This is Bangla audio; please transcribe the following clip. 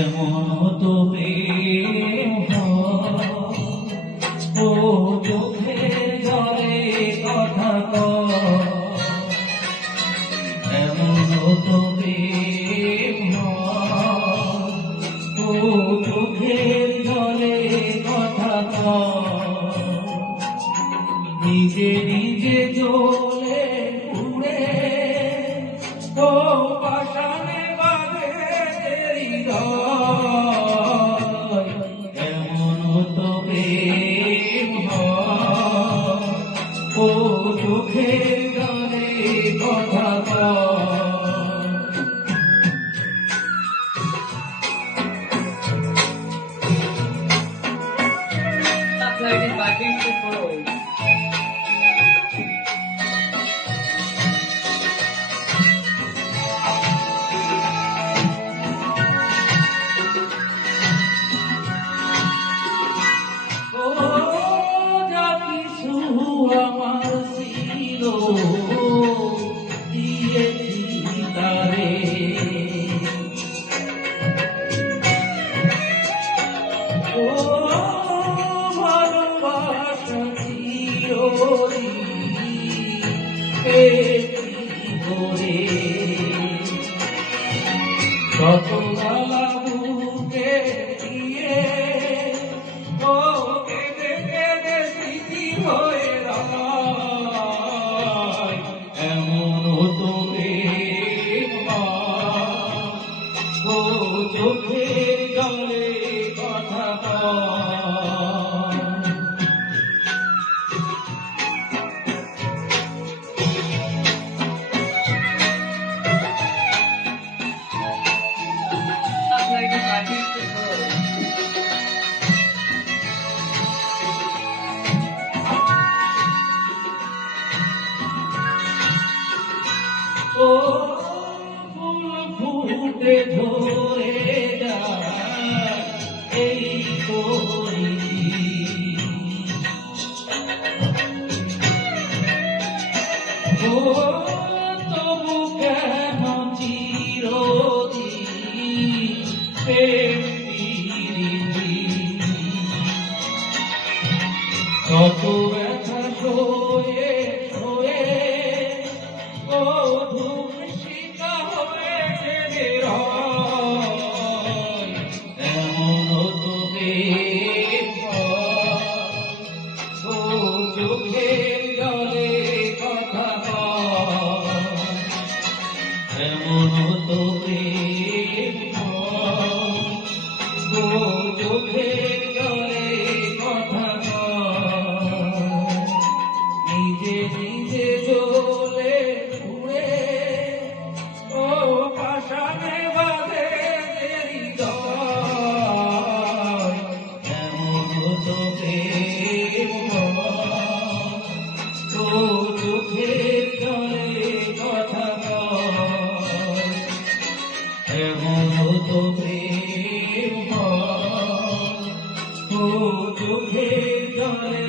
এমন তো প্রেম হয়, ও চোখের জলে কথা কয়। এমন তো প্রেম হয়, ও চোখের জলে কথা কয়। নিজে নিজে জ্বলে পুড়ে ও পাষাণে বাঁধে হৃদয়। এমন তো প্রেম হয়, ও চোখের জলে কথা কয়। Translated by Vincent Boyd. ও যা কিছু আমার ছিল দিয়েছি তারে। ও ভালোবাসা চিরদিন পেয়েছি করে। কত বেলা বুকে দিয়ে ও কেঁদে কেঁদে স্মৃতি হয়ে রয়। এমন তো প্রেম হয়, ও চোখের জলে কথা কয়। Translated by Vincent Boyd. ও ফুল ফুটে ধরে যায় এই করি। ও তবু কেন চিরদিন প্রেম প্রীতি। কত ব্যথা সয়ে সয়ে ও ধূমশিখা হয়েছে নিরয়। এমন তো প্রেম হয়, ও চোখের জলে কথা কয়। এমন তো প্রেম হয়, ও চোখের জলে কথা কয়। নিজে নিজে জ্বলে পুড়ে ও পাষাণে বাঁধে হৃদয়। এমন তো প্রেম হয়, ও চোখের জলে কথা কয়। এমন তো প্রেম হয়, ও চোখের জলে